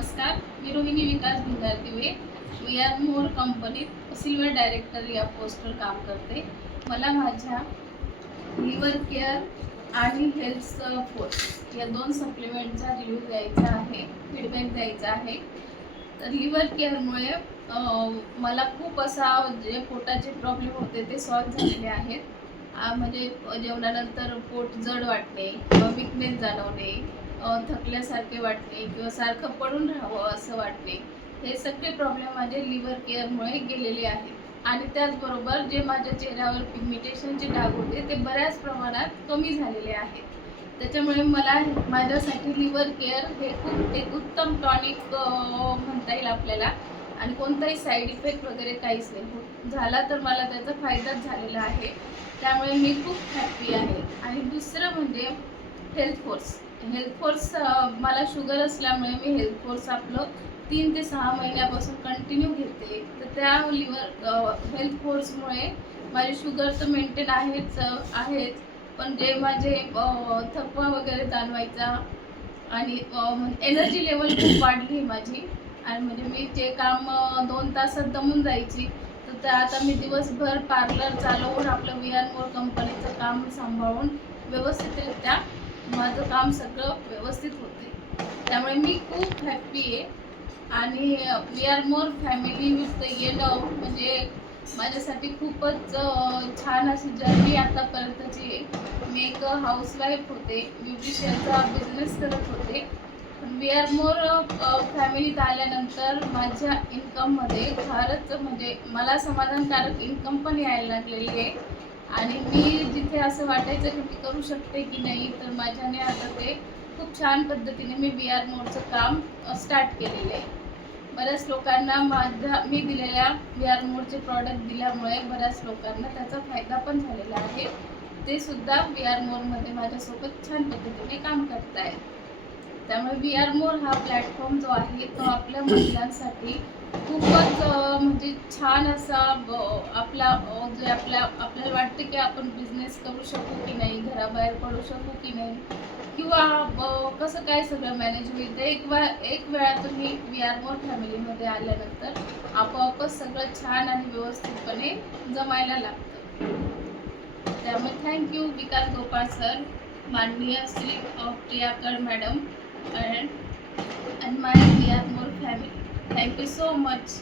नमस्कार, मी रोहिणी विकास Bhingardive. We are मोर कंपनीत silver director या पोस्टवर काम करते. मला माझ्या लिव्हर केअर आणि हेल्थ फोर्स या दोन सप्लिमेंटचा रिव्ह्यू द्यायचा आहे, फीडबॅक द्यायचा आहे. तर लिव्हर केअरमुळे मला खूप असा जे पोटाचे प्रॉब्लेम होते ते सॉल्व्ह झालेले आहेत. म्हणजे जेवणानंतर पोट जड वाटणे किंवा विकनेस जाणवणे, थकल्यासारखे वाटणे किंवा सारखं पडून राहावं असं वाटणे, हे सगळे प्रॉब्लेम माझे लिव्हर केअरमुळे गेलेले आहेत. आणि त्याचबरोबर जे माझ्या चेहऱ्यावर पिगमेंटेशनचे डाग होते ते बऱ्याच प्रमाणात कमी झालेले आहेत. त्याच्यामुळे मला माझ्यासाठी लिव्हर केअर हे खूप एक उत्तम टॉनिक म्हणता येईल आपल्याला. आणि कोणताही साईड इफेक्ट वगैरे काहीच नाही झाला, तर मला त्याचा फायदाच झालेला आहे. त्यामुळे मी खूप हॅप्पी आहे. आणि दुसरं म्हणजे हेल्थ फोर्स मला शुगर असल्यामुळे मी हेल्थ फोर्स आपलं 3 ते 6 महिन्यापासून कंटिन्यू घेते. तर त्या हेल्थ फोर्समुळे माझी शुगर तर मेंटेन आहेच, पण जे माझे थकवा वगैरे जाणवायचा आणि एनर्जी लेवल खूप वाढली माझी. आणि म्हणजे मी जे काम 2 तासात दमून जायची, तर त्या आता मी दिवसभर पार्लर चालवून आपलं वी आर मोर कंपनीचं काम सांभाळून व्यवस्थितरित्या माझं काम सगळं व्यवस्थित होते. त्यामुळे मी खूप हॅप्पी आहे. आणि we are more family with येणं म्हणजे माझ्यासाठी खूपच छान अशी जर्नी आतापर्यंतची आहे. मी एक हाऊसवाईफ होते, ब्युटिशियनचा बिझनेस करत होते. पण वी आर मोर फॅमिलीत आल्यानंतर माझ्या इन्कममध्ये फारच म्हणजे मला समाधानकारक इन्कम पण यायला लागलेली आहे. आणि मी जिथे असं वाटायचं की मी करू शकते की नाही, तर माझ्याने आता ते खूप छान पद्धतीने मी वी आर मोरचं काम स्टार्ट केलेलं आहे. बऱ्याच लोकांना मी दिलेल्या वी आर मोरचे प्रॉडक्ट दिल्यामुळे बऱ्याच लोकांना त्याचा फायदा पण झालेला आहे. ते सुद्धा वी आर मोरमध्ये माझ्यासोबत छान पद्धतीने काम करत आहेत. त्यामुळे वी आर मोर हा प्लॅटफॉर्म जो आहे तो आपल्या महिलांसाठी खूपच म्हणजे छान असा आपल्याला वाटतं की आपण बिझनेस करू शकू की नाही, घराबाहेर पडू शकू की नाही, किंवा कसं काय सगळं मॅनेज होईल. ते एक वेळा तुम्ही वी आर मोर फॅमिलीमध्ये आल्यानंतर आपोआपच सगळं छान आणि व्यवस्थितपणे जमायला लागतं. त्यामुळे थँक्यू विकास गोपाळ सर, माननीय Shri Priyakar madam, and my we are more family. Thank you so much.